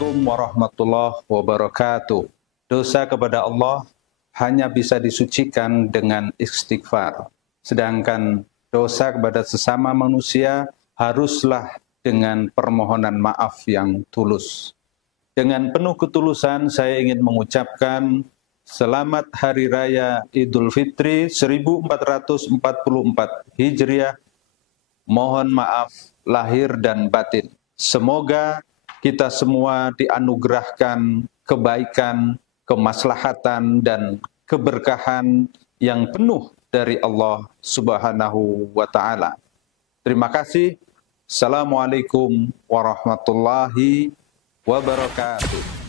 Assalamualaikum warahmatullahi wabarakatuh. Dosa kepada Allah hanya bisa disucikan dengan istighfar. Sedangkan dosa kepada sesama manusia haruslah dengan permohonan maaf yang tulus. Dengan penuh ketulusan saya ingin mengucapkan selamat Hari Raya Idul Fitri 1444 Hijriah. Mohon maaf lahir dan batin. Semoga kita semua dianugerahkan kebaikan, kemaslahatan, dan keberkahan yang penuh dari Allah Subhanahu wa Ta'ala. Terima kasih. Assalamualaikum warahmatullahi wabarakatuh.